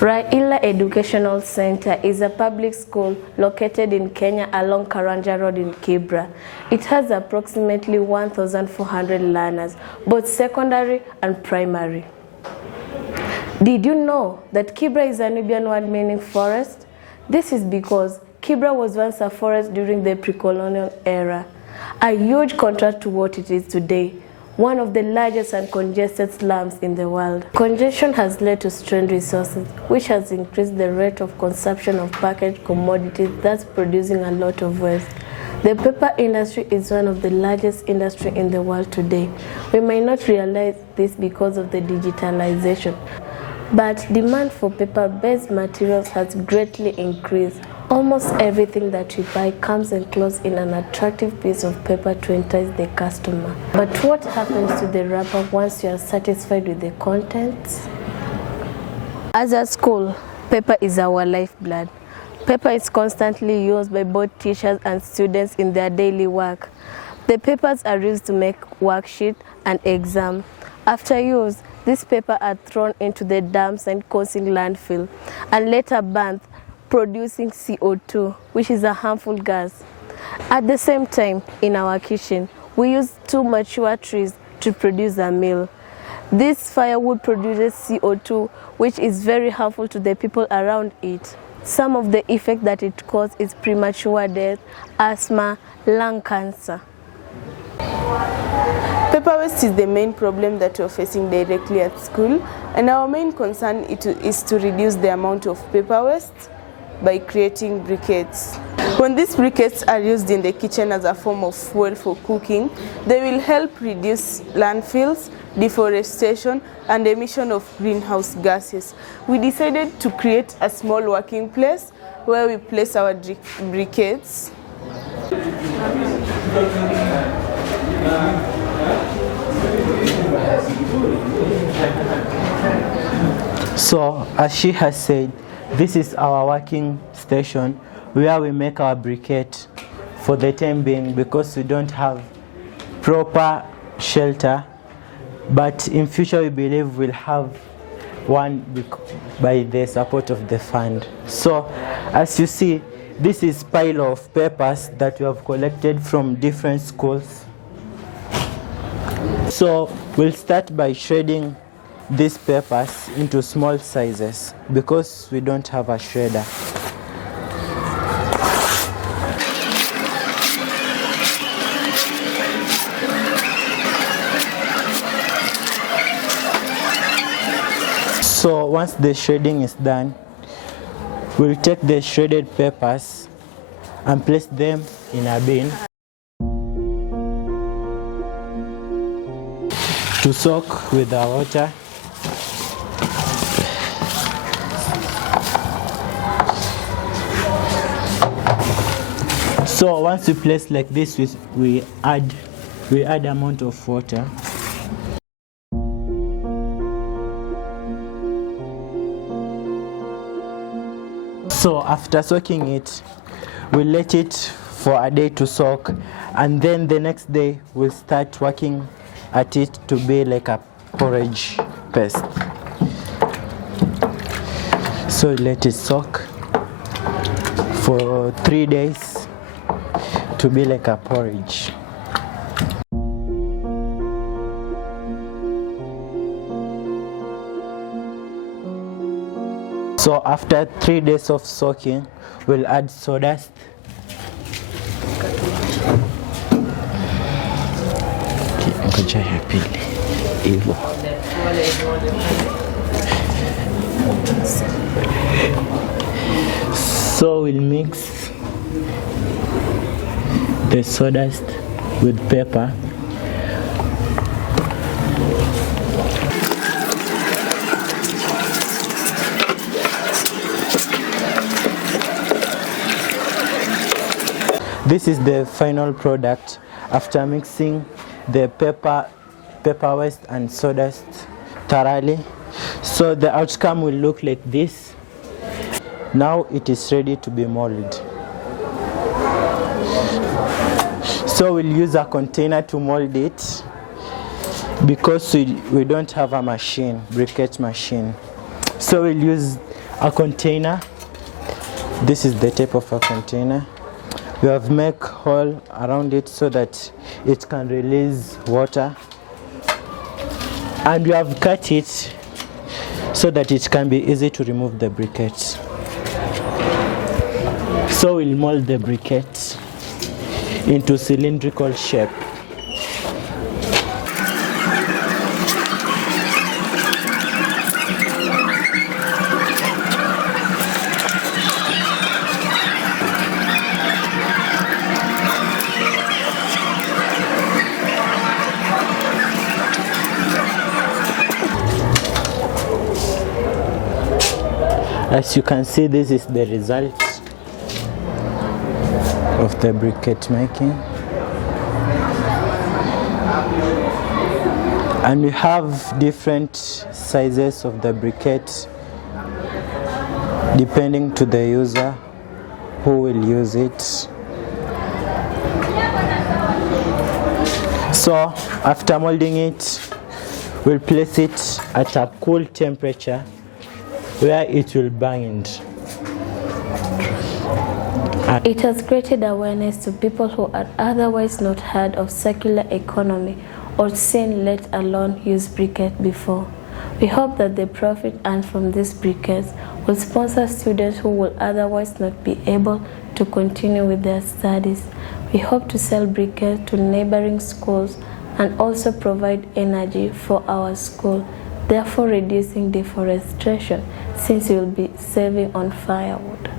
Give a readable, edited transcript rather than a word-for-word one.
Raila Educational Center is a public school located in Kenya along Karanja Road in Kibra. It has approximately 1,400 learners, both secondary and primary. Did you know that Kibra is a Nubian word meaning forest? This is because Kibra was once a forest during the pre-colonial era, a huge contrast to what it is today, one of the largest and congested slums in the world. Congestion has led to strained resources, which has increased the rate of consumption of packaged commodities, thus producing a lot of waste. The paper industry is one of the largest industries in the world today. We may not realize this because of the digitalization, but demand for paper-based materials has greatly increased. Almost everything that we buy comes enclosed in an attractive piece of paper to entice the customer. But what happens to the wrapper once you are satisfied with the contents? As a school, paper is our lifeblood. Paper is constantly used by both teachers and students in their daily work. The papers are used to make worksheets and exams. After use, these papers are thrown into the dumps and causing landfill, and later burned, producing CO2, which is a harmful gas. At the same time, in our kitchen, we use 2 mature trees to produce a meal. This firewood produces CO2, which is very harmful to the people around it. Some of the effects that it causes is premature death, asthma, lung cancer. Paper waste is the main problem that we're facing directly at school, and our main concern is to reduce the amount of paper waste by creating briquettes. When these briquettes are used in the kitchen as a form of fuel for cooking, they will help reduce landfills, deforestation, and emission of greenhouse gases. We decided to create a small working place where we place our briquettes. So, as she has said, this is our working station where we make our briquette for the time being because we don't have proper shelter, but in future we believe we'll have one by the support of the fund. So, as you see, this is pile of papers that we have collected from different schools. So, we'll start by shredding these papers into small sizes because we don't have a shredder. So once the shredding is done, we'll take the shredded papers and place them in a bin to soak with the water. So once we place like this, we add amount of water. So after soaking it, we'll let it for a day to soak, and then the next day we'll start working at it to be like a porridge paste. So let it soak for 3 days to be like a porridge. So after 3 days of soaking, we'll add sawdust. So we'll mix the sawdust with pepper. This is the final product after mixing the pepper waste and sawdust thoroughly. So the outcome will look like this. Now it is ready to be molded. So we'll use a container to mold it because we don't have a machine, briquette machine. So we'll use a container. This is the type of a container. We have made a hole around it so that it can release water, and we have cut it so that it can be easy to remove the briquettes. So we'll mold the briquettes into cylindrical shape. As you can see, this is the result of the briquette making. And we have different sizes of the briquette depending to the user who will use it. So after molding it, we'll place it at a cool temperature where it will bind. It has created awareness to people who had otherwise not heard of circular economy or seen, let alone use briquette before. We hope that the profit earned from these briquettes will sponsor students who will otherwise not be able to continue with their studies. We hope to sell briquettes to neighboring schools and also provide energy for our school, therefore reducing deforestation since we will be saving on firewood.